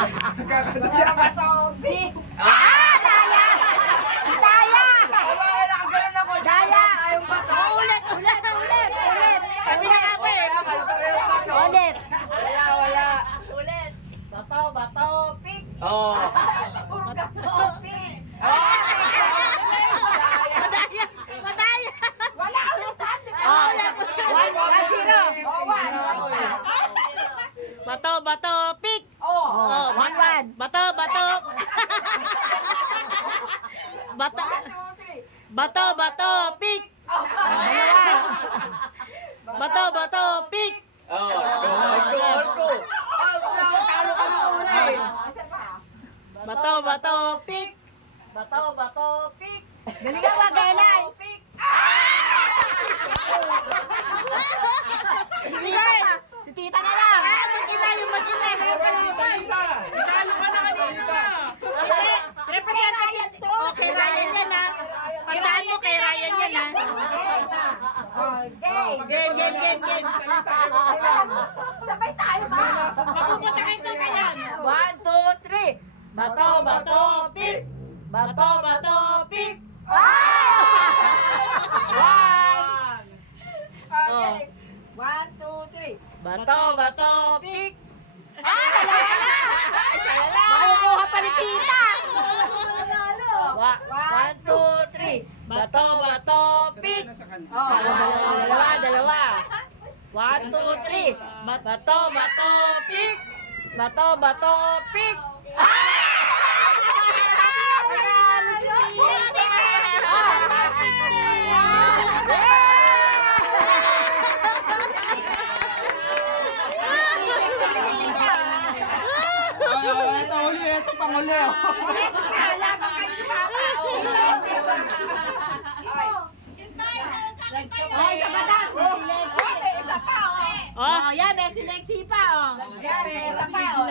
Kakadaya. Big. Daya! Daya! Nakagalan ako. Daya! Tayong bato. Ulit! Sabi na nga pa eh. Ulit. Wala. Ulit. Bato, pik. Oo. Puro gato, pik. Madaya! Madaya! Wala ulitan. Ulit. 1-0. Oh, one. Bato, pick. Oh. 1-1. Bato. Bato. 1, 2, 3. Bato, pick. Bato, pick. Oo. Go. Talo ka na una eh. Bato, pick. Bato, pik. Dali ka magalay. Pik. Si tita na lang. Mag-ina. Talo ka na kanina. Representative. Okay, Ryan yan ha. Pagdaan mo kay Ryan yan ha. Game. Sabay tayo ba? Mapupunta kayo sa kayan. 1, 2, 3. Bato, pick. Bato, pick. Okay. 1, 2, 3. Bato, pick. Makukuha pa ni tita. 1, 2, 3. Bato, pick. Dalawa. 1, 2, 3. Bato, pick. Bato, pik. Ito panguli. Laban kayo ni Papa. Ay, sa batas. Si Lexi. Isa pa, oh. Oh, yan, si Lexi pa, oh. Yan, isa pa, oh.